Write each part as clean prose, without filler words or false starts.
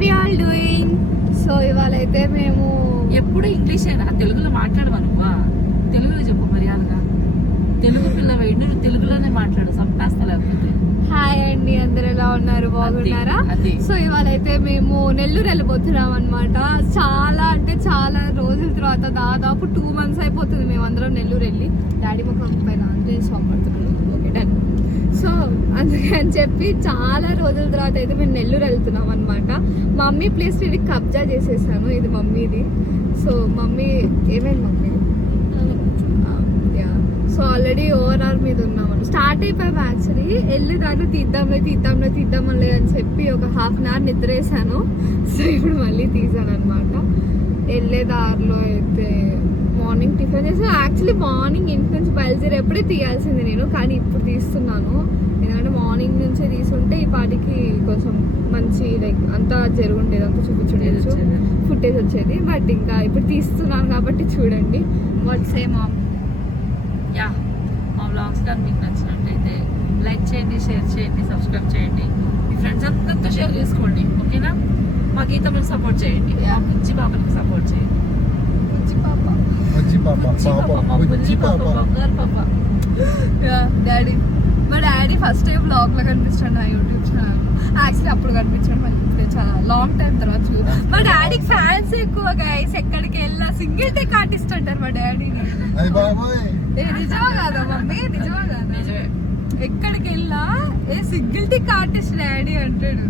We all doing? So ఇవాళ అయితే మేము ఎప్పుడు ఇంగ్లీష్ అయినా తెలుగులో మాట్లాడమనువా, తెలుగులో చెప్పు మర్యాదగా. తెలుగు పిల్ల వేయండి, నువ్వు తెలుగులోనే మాట్లాడు, సంపేస్తా లేకపోతే. హాయ్ అండి, అందరు ఎలా ఉన్నారు? బాగున్నారా? సో ఇవాళ అయితే మేము నెల్లూరు వెళ్ళిపోతున్నాం అనమాట. చాలా అంటే చాలా రోజుల తర్వాత, దాదాపు 2 months అయిపోతుంది మేము అందరం నెల్లూరు వెళ్ళి. డాడీ ముఖం పైన ఆంజనేయ స్వామి పడుతున్నాడు. Okay done. సో అందుకని చెప్పి చాలా రోజుల తర్వాత అయితే మేము నెల్లూరు వెళ్తున్నాం అనమాట. మమ్మీ ప్లేస్ నేను కబ్జా చేసేసాను, ఇది మమ్మీది. సో మమ్మీ ఏమైంది మమ్మీ? సో ఆల్రెడీ ఓఆర్ఆర్ మీద ఉన్నామని స్టార్ట్ అయిపోయాం. యాక్చువల్లీ వెళ్ళి దాన్ని తీద్దాంలే అని చెప్పి ఒక 1/2 hour నిద్రేసాను. సో ఇప్పుడు మళ్ళీ తీసాను అనమాట. వెళ్ళే దారిలో అయితే మార్నింగ్ టిఫిన్ చేసి, యాక్చువల్లీ మార్నింగ్ ఇంటి నుంచి బయలుదేరి ఎప్పుడే తీయాల్సింది నేను, కానీ ఇప్పుడు తీస్తున్నాను. ఎందుకంటే మార్నింగ్ నుంచే తీసుంటే ఈ పాటికి కొంచెం మంచి లైక్ అంతా జరుగుండేది, అంతా చూపించుండేది, ఫుటేజ్ వచ్చేది. బట్ ఇంకా ఇప్పుడు తీస్తున్నాను కాబట్టి చూడండి. What say mom? యా, మా వ్లాగ్స్ కానీ మీకు నచ్చినట్టయితే లైక్ చేయండి, షేర్ చేయండి, సబ్స్క్రైబ్ చేయండి, మీ ఫ్రెండ్స్ అందరితో షేర్ చేసుకోండి. ఓకేనా? మా గీతమ్మని సపోర్ట్ చేయండి, బుజ్జి పాపకి సపోర్ట్ చేయండి. డాడీ, మా డాడీ ఫస్ట్ టైం బ్లాగ్ లో కనిపిస్తాడు నా యూట్యూబ్ ఛానల్. యాక్చువల్లీ అప్పుడు కనిపించాడు, మళ్ళీ ఇప్పుడే చాలా లాంగ్ టైం తర్వాత చూడు. మా డాడీకి ఫ్యాన్స్ ఎక్కువ గైస్. ఎక్కడికి వెళ్ళా సింగిల్ టేక్ ఆర్టిస్ట్ అంటారు మా డాడీని. నిజమా కాదా మమ్మీ? నిజమా కాదా? ఎక్కడికి వెళ్ళా సింగిల్ టేక్ ఆర్టిస్ట్ డాడీ అంటాడు.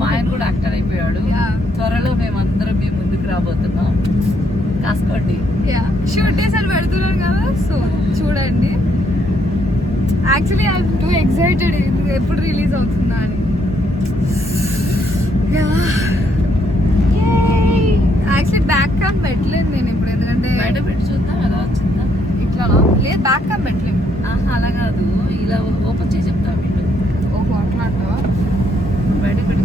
మా ఆయన కూడా యాక్టర్ అయిపోయాడు. త్వరలో మేమందరం మీ ముందుకు రాబోతున్నాం, కాసుకోండి. షూట్ చేసారు పెడుతున్నాను కదా, సో చూడండి. యాక్చువల్లీ ఐఎమ్ టూ ఎక్సైటెడ్ ఎప్పుడు రిలీజ్ అవుతుందా అని. యాక్చువల్లీ బ్యాక్ క్యామ్ పెట్టలేదు నేను ఇప్పుడు, ఎందుకంటే బయట పెట్టి చూద్దాం ఎలా వచ్చిందా. ఇట్లా లేదు, బ్యాక్ క్యామ్ పెట్టలేదు. అలా కాదు, ఇలా ఓపెన్ చేసి చెప్తా వీళ్ళు. ఓహో అట్లా అంటావా? బయట పెట్టి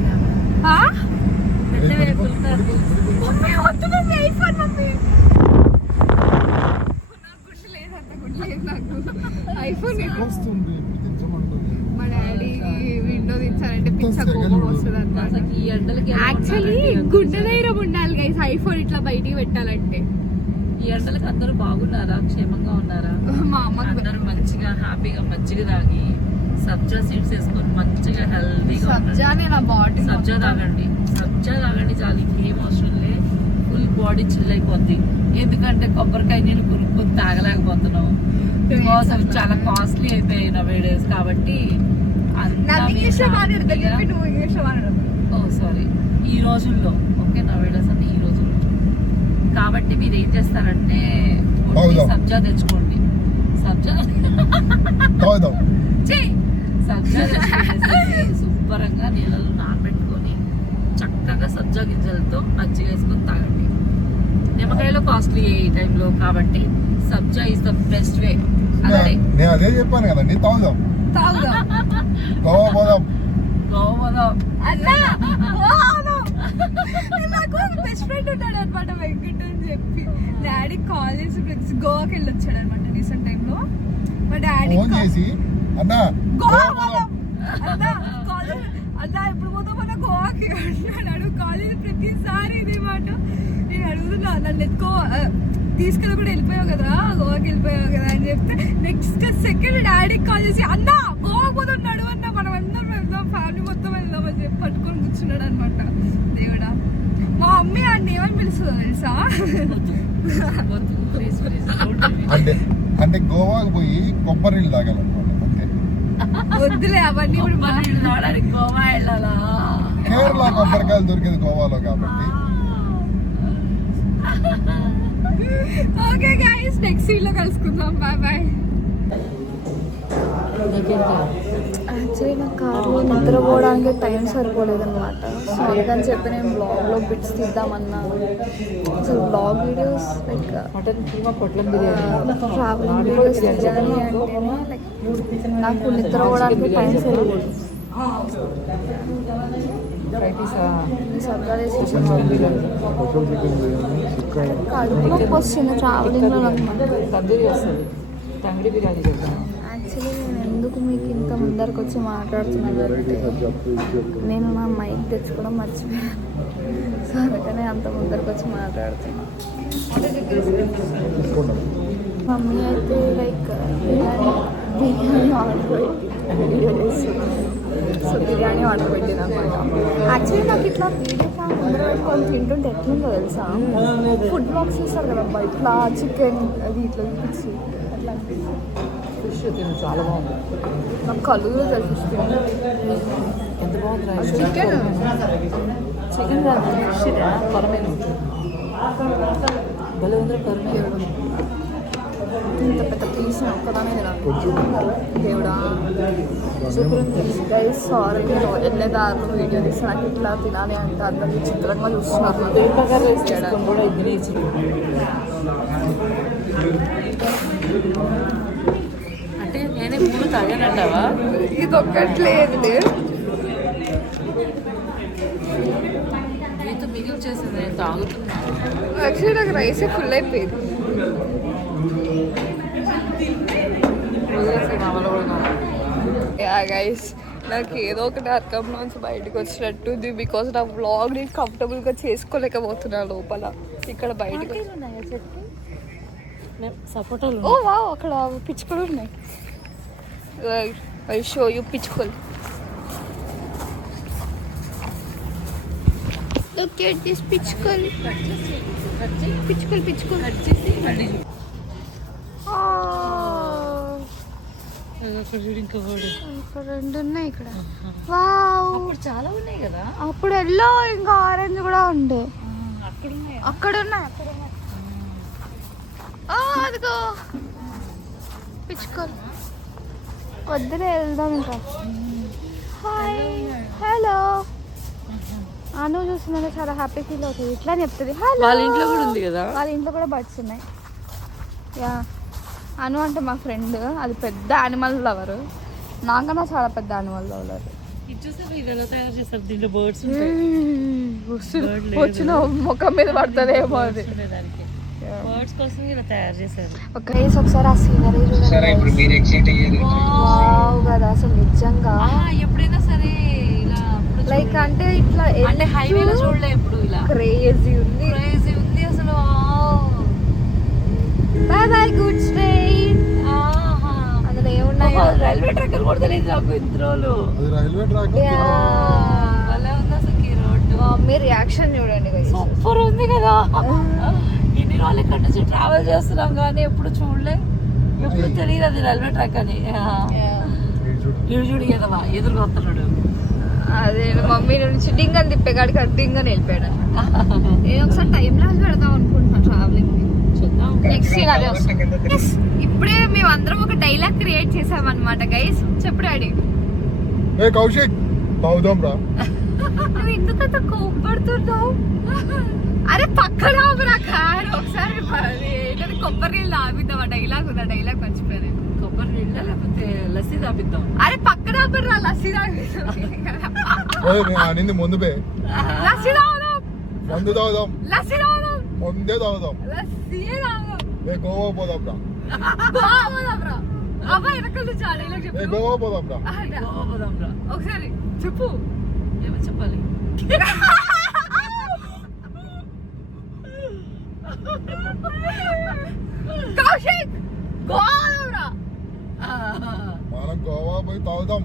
మా డాడీ విండో తెచ్చారంటే పిచ్చ కోపం వస్తుంది అనమాట. ఈ ఎండలకి యాక్చువల్లీ గుండె ధైర్యం ఉండాలి గైస్ ఐఫోన్ ఇట్లా బయటికి పెట్టాలంటే. ఈ ఎండలకి అందరూ బాగున్నారా? క్షేమంగా ఉన్నారా? మా అమ్మ అందరూ మంచిగా హ్యాపీగా మజ్జిగ తాగి సబ్జా సీడ్స్ వేసుకొని మంచిగా హెల్దీగా సబ్జా తాగండి చాలు, ఇంకేం అవసరం లే. ఫుల్ బాడీ చిల్ అయిపోద్ది. ఎందుకంటే కొబ్బరికాయ నేను కొనుక్కొని తాగలేకపోతున్నాం, బికాస్ అవి చాలా కాస్ట్లీ అయిపోయాయి నవేడేస్. కాబట్టి సారీ, ఈ రోజుల్లో ఓకే నవేడేస్ అంటే ఈ రోజుల్లో. కాబట్టి మీరు ఏం చేస్తారంటే సబ్జా తెచ్చుకోండి. సబ్జా శుభ్రంగా నీళ్ళలో నానబెట్టుకొని చక్కగా సబ్జా గింజలతో మజ్జిగ వేసుకొని తాగండి. నిమ్మకాయలో కాస్ట్లీ ఈ టైంలో, కాబట్టి సబ్జా ఇస్ ద బెస్ట్ వే. నేను అదే చెప్పాను కదండి, తాగుదాం. గోవా పోదాం. నాకు బెస్ట్ ఫ్రెండ్ ఉంటాడు అనమాట, వెంకట్ అని చెప్పి. డాడీ కాల్ చేసి గోవాకి వెళ్ళి వచ్చాడు అనమాట రీసెంట్ టైంలో. మా డాడీ అన్నా ఎప్పుడు పోతాం మన గోవాకి అన్నాడు. కాలేజ్ ప్రతిసారి ఇదే మాట నేను అడుగుతున్నా. నన్ను తీసుకెళ్ళి కూడా వెళ్ళిపోయావు కదా, గోవాకి వెళ్ళిపోయావు కదా అని చెప్తే నెక్స్ట్ సెకండ్ డాడీకి కాల్ చేసి అన్నా గోవాకి పోతున్నాడు అన్న, మనం అందరం వెళ్దాం, ఫ్యామిలీ మొత్తం వెళ్దాం అని చెప్పి పట్టుకొని కూర్చున్నాడు అనమాట. దేవుడా, మా మమ్మీ అన్న ఏమని పిలుస్తుందో తెలుసా? అంటే గోవాకి పోయి కొబ్బరి నీళ్ళు తాగాలన్నమాట. వద్దులే అవన్నీ కూడా గోవా వెళ్ళాలా? కేరళ కొబ్బరికాయలు దొరికేది గోవాలో కాబట్టి. ఓకే గైస్, నెక్స్ట్ వీడియోలో కలుసుకుందాం. Bye bye. యాక్చువల్లీ నా కార్లో నిద్రపోవడానికి టైం సరిపోలేదు అనమాట. సో అందుకని చెప్పి నేను బ్లాగ్లో బిట్స్ తీద్దామన్నాను. అసలు blog videos like travelling videos తీయాలి అంటేనే లైక్ నాకు నిద్రపోవడానికి టైం సరిపోలేదు. కడుపులోకి వస్తుంది ట్రావెలింగ్లో. తందూరి వస్తుంది, తంగిడి బిర్యానీ చేద్దాం. యాక్చువల్లీ నేను ఎందుకు ఎందుకు మీకు ఇంత ముందరకు వచ్చి మాట్లాడుతున్నాను అంటే నేను నా మైక్ తెచ్చుకోవడం మర్చిపోయాను. సో అందుకనే అంత ముందరకు వచ్చి మాట్లాడుతున్నాను. మమ్మీ అయితే లైక్ బిర్యానీ ఆర్డర్ పెట్టి వీడియో చేస్తుంది. సో బిర్యానీ ఆర్డర్ పెట్టింది అనమాట. యాక్చువల్లీ నాకు ఇట్లా వీడియో ముందర పెట్టుకొని తింటుంటే ఎట్లుందో తెలుసా, ఫుడ్ బ్లాగ్స్ ఇస్తారు కదా ఇట్లా చికెన్ అది ఇట్లా చూపించి అట్లా ఫిష్ చాలా బాగుంది. నాకు కళ్ళు కూడా తెలిపిస్తుంది. ఎంత బాగుంది చికెన్ చికెన్ కాదు ఫిష్ కొరమేను భలే ఉంది. కొరమేను ఇంత పెద్ద పీస్ ఒక్కదానే దేవుడా సూపర్ ఉంది. గైస్ సారీ నేను వెళ్ళేదారు వీడియో తీసి నాకు ఇట్లా తినాలి అంటే అందరు విచిత్రంగా చూస్తున్నారు. కూడా ఇద్దరు అంటే నేనే ముందు తాగానంటావా? ఇది ఒక్కట్లేదు మీతో మిగిలి చేసింది నేను తాగుతున్నాను. యాక్చువల్లీ నాకు రైసే ఫుల్ అయిపోయింది. గైస్ నాకు ఏదో ఒకటి అర్థంలోంచి బయటకు వచ్చినట్టు ఉంది. బికాస్ నా వ్లాగ్ నేను కంఫర్టబుల్గా చేసుకోలేకపోతున్నాను లోపల. ఇక్కడ బయటకు సపోటాలు ఓ వా అక్కడ పిచ్చుకలు ఉన్నాయి. ఐ షో యూ పిచ్చుకలు. Look at this పిచ్చుకలు. పిచ్చుకలు పిచ్చుకలు ఇంకా రెండు ఉన్నాయి ఇక్కడ. వావ్ అప్పుడు చాలా ఉన్నాయి కదా. అప్పుడు ఎల్లో ఇంకా ఆరెంజ్ కూడా ఉండే. అక్కడ ఉన్నాయి అదిగో పిచ్చుకలు. వద్దులే వెళ్దాం ఇంకా. హాయ్ హలో అను చూస్తుందంటే చాలా హ్యాపీ ఫీల్ అవుతుంది. ఇట్లా చెప్తుంది హలో. వాళ్ళ ఇంట్లో కూడా ఉంది కదా. వాళ్ళ ఇంట్లో కూడా బర్డ్స్ ఉన్నాయి. యా అను అంటే మా ఫ్రెండ్, అది పెద్ద యానిమల్ లవర్. నాకన్నా చాలా పెద్ద యానిమల్ లవర్. వచ్చిన ముఖం మీద పడుతుందేమో అది. ఒకసారి ఆ సీనరీ చూడండి. వావ్ కదా అసలు నిజంగా. ఎప్పుడైనా సరే లైక్ అంటే ఇట్లా హైవేలో చూడలే ఎప్పుడు ఇలా. క్రేజీ ఉంది అసలు. Bye bye good strain. అందులో ఏమున్నాయో రైల్వే ట్రాక్ కూడా తెలియదు నాకు ఇందులో. రైల్వే ట్రాక్ భలే ఉంది అసలు రోడ్డు. మమ్మీ రియాక్షన్ చూడండి. సూపర్ ఉంది కదా. ఇన్ని రోజులు ఇక్కడ నుంచి ట్రావెల్ చేస్తున్నాం కానీ ఎప్పుడు చూడలే, ఎప్పుడు తెలియదు అది రైల్వే ట్రాక్ అని. చూడు కదవా ఎదురుగా వస్తున్నాడు. అదే మమ్మీ నుంచి డింగని తిప్పేగాడికి అది డింగని వెళ్ళిపోయాడు అనమాట. నేను ఒకసారి టైం లాస్ పెడదాం అనుకుంటున్నాను ట్రావెలింగ్. నెక్స్ట్ సీన్ అదే వస్తుంది. ఇప్పుడే మేము అందరం ఒక డైలాగ్ క్రియేట్ చేసామన్నమాట గైస్. చెప్పు డాడీ. ఏ కౌశిక్ తాగుదాం రా. నువ్వు ఎందుకంత కోపడుతున్నావు? అరే పక్కన కారు ఒకసారి కొబ్బరి నీళ్ళు తాగిద్దాం. ఆ డైలాగ్ ఉంది. ఆ డైలాగ్ మర్చిపోయాను. కొబ్బరి నీళ్ళ లేకపోతే లస్సీ తాపిద్దాం. అరే పక్కన రా లస్సీ తాగిద్దాం. అనింది ముందు బే. లస్సీ తాగుదాం. మందు తాగుదాం. లస్సీ తాగుదాం. ముందే తాగుదాం. లస్సీ తాగుదాం. గోవా పోదాం రా. గోవా పోదాం రా. అబ్బా ఎనకల నుంచి ఆ డైలాగ్ చెప్పు. గోవా పోదాం రా. గోవా పోదాం రా. ఒకసారి చెప్పు. ఏమో చెప్పాలి. కౌశిక్ గోవా మనం గోవా పోయి తాగుదాం.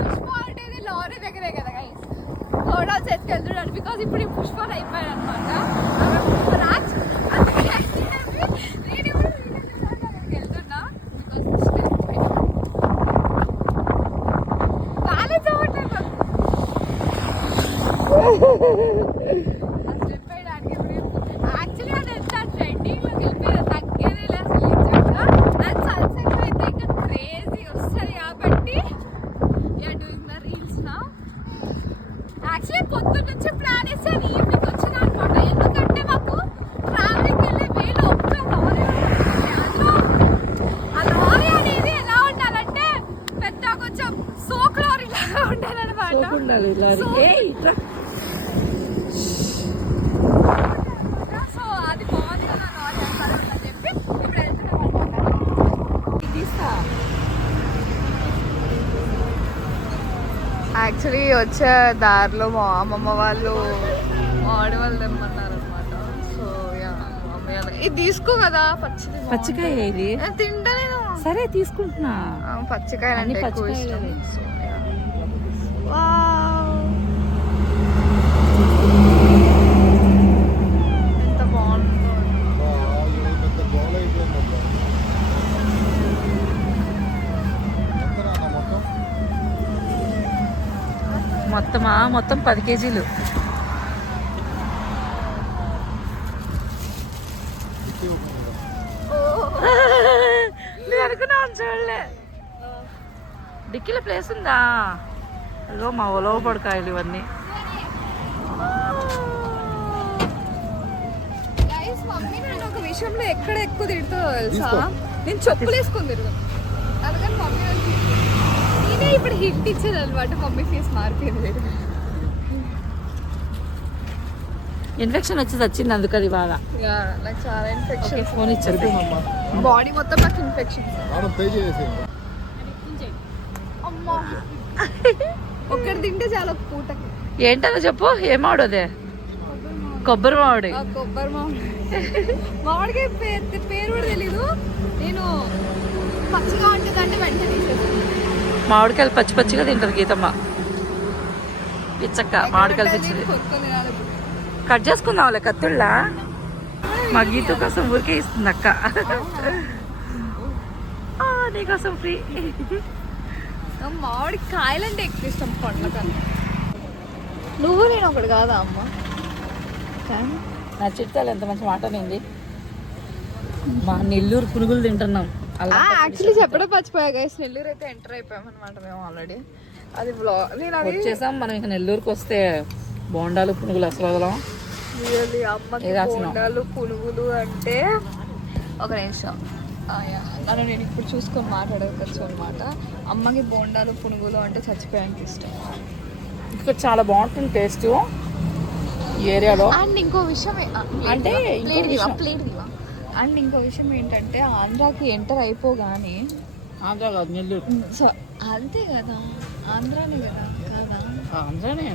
పుష్ప లారీ దగ్గరే కదా గైస్. గోడాల్స్ ఎత్తుకెళ్తున్నాడు బికాస్ ఇప్పుడు ఈ పుష్పాలు అయిపోయాయి అనమాట. రాజ్ వెళ్తున్నా యాక్చువల్లీ అది ఎంత ట్రెండింగ్ లోకి వెళ్ళిపోయింది. తగ్గేది లేదు అసలు నిజంగా. అండ్ సన్సెట్ అయితే ఇంకా క్రేజీ వస్తుంది కాబట్టి డూయింగ్ ద రీల్స్ నా. యాక్చువల్లీ పొద్దున్న నుంచి ప్లాన్ చేసాను ఈవినింగ్ వచ్చిన అనమాట. ఎందుకంటే మాకు ట్రావెలింగ్ వెళ్ళే వేలో ఒక్క లారీ అందులో ఆ లారీ అనేది ఎలా ఉండాలంటే పెద్ద కొంచెం సోక్ లారీ లాగా ఉండాలన్నమాట. యాక్చువల్లీ వచ్చే దారిలో మా అమ్మమ్మ వాళ్ళు మామిడి వాళ్ళు తెమ్మన్నారు అనమాట. సో మమ్మీ ఇది తీసుకో కదా, పచ్చిది పచ్చికాయ ఇది తింటా నేను. సరే తీసుకుంటున్నా. పచ్చికాయ అన్ని ఎక్కువ ఇష్టం. ఎంత బాగుందో. పెద్ద గోల అయిపోయింది. మొత్తం 10 కేజీలు. నేను అనుకున్నాను చూడలే. డిక్కీలో ప్లేస్ ఉందా? అదో మా ఉలవ పడకాయలు ఇవన్నీ. మమ్మీ నేను ఒక విషయంలో ఎక్కడ ఎక్కువ తిడుతుందో తెలుసా, నేను చెప్పులు వేసుకొని తిరుగుతాను. అందుకని మమ్మీ నేనే ఇప్పుడు హిట్ ఇచ్చేది అనమాట. మమ్మీ ఫేస్ మారిపోయింది. ఇన్ఫెక్షన్ వచ్చి వచ్చింది అందుకు అది బాగా. నాకు చాలా ఇన్ఫెక్షన్. ఫోన్ ఇచ్చేది బాడీ మొత్తం నాకు ఇన్ఫెక్షన్. అమ్మా ఒక్కటి తింటే చాలా పూటకి. ఏంటో చెప్పు. ఏ మామిడి అదే? కొబ్బరి మామిడి. కొబ్బరి మామిడి. మామిడికి పేరు కూడా తెలీదు. నేను పచ్చిగా ఉంటుందంటే వెంటనే తీసేస్తాను. మామిడికాయలు పచ్చిగా తింటారు గీతమ్మ. పిచ్చక్క మామిడికాయలు పిచ్చింది. కట్ చేసుకుందాంలే కత్తుళ్ళ. మా గీత కోసం ఊరికే ఇస్తుంది అక్క. నీకోసం ఫ్రీ. మామిడి కాయలంటే ఎక్కువ ఇష్టం పండ్ల కన్నా. నువ్వు నేను ఒకటి కాదా అమ్మ? నా చిట్టాలు ఎంత మంచి మాట అనింది. మా నెల్లూరు పునుగులు తింటున్నాం. యాక్చువల్లీ చెప్పడం మర్చిపోయా గైస్. నెల్లూరు అయితే ఎంటర్ అయిపోయాం అనమాట మేము ఆల్రెడీ. అది బ్లాగ్ నేను అది వచ్చేసాం. మనం ఇంకా నెల్లూరుకి వస్తే బోండాలు పునుగులు అసలు వదలం. అమ్మకి బోండాలు పునుగులు అంటే ఒక నిమిషం నన్ను నేను ఇప్పుడు చూసుకొని మాట్లాడవచ్చు అనమాట. అమ్మకి బోండాలు పునుగులు అంటే చచ్చిపోయానికి ఇష్టం. ఇక్కడ చాలా బాగుంటుంది టేస్ట్ ఈ ఏరియాలో. అండ్ ఇంకో విషయం అంటే అండ్ ఇంకో విషయం ఏంటంటే ఆంధ్రాకి ఎంటర్ అయిపోగానే, ఆంధ్రా కాదు నెల్లూరు. అంతే కదా, ఆంధ్రానే కదా. కదా ఆంధ్రానే.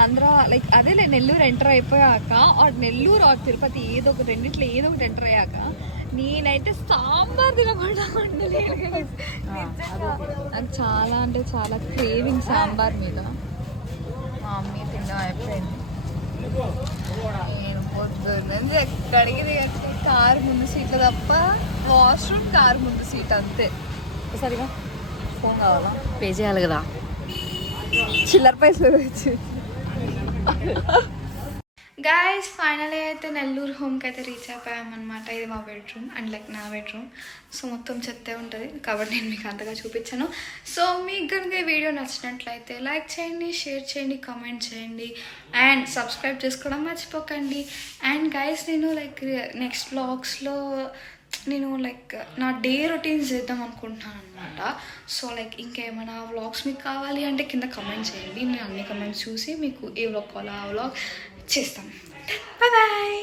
ఆంధ్ర లైక్ అదేలే. నెల్లూరు ఎంటర్ అయిపోయాక నెల్లూరు ఆర్ తిరుపతి ఏదో ఒక రెండిట్లో ఏదో ఒకటి ఎంటర్ అయ్యాక నేనైతే సాంబార్ తినకుండా ఉండలేదు. నాకు చాలా అంటే చాలా క్రేవింగ్ సాంబార్ మీద. మా మమ్మీ తినడం అయిపోయింది. నేను పొద్దున్న ఎక్కడికి దిగట్లేదు. కారు ముందు సీట్లు తప్ప, వాష్రూమ్ కారు ముందు సీట్ అంతే. సరిగా ఫోన్ కావాలా? పే చేయాలి కదా. చిల్లర పైసలు వచ్చి గాయస్ ఫైనల్ అయితే నెల్లూరు హోమ్కి అయితే రీచ్ అయిపోయామన్నమాట. ఇది మా బెడ్రూమ్ అండ్ లైక్ నా బెడ్రూమ్. సో మొత్తం చెత్తే ఉంటుంది కాబట్టి నేను మీకు అంతగా చూపించాను. సో మీకు కనుక ఈ వీడియో నచ్చినట్లయితే లైక్ చేయండి, షేర్ చేయండి, కామెంట్ చేయండి అండ్ సబ్స్క్రైబ్ చేసుకోవడం మర్చిపోకండి. అండ్ గాయస్ నేను లైక్ నెక్స్ట్ వ్లాగ్స్లో నేను లైక్ నా డే రొటీన్స్ చేద్దాం అనుకుంటున్నాను అనమాట. సో లైక్ ఇంకేమైనా వ్లాగ్స్ మీకు కావాలి అంటే కింద కమెంట్ చేయండి. నేను అన్ని కమెంట్స్ చూసి మీకు ఏ వ్లాగ్ కావాలో ఆ వ్లాగ్ చేస్తాను. Bye bye.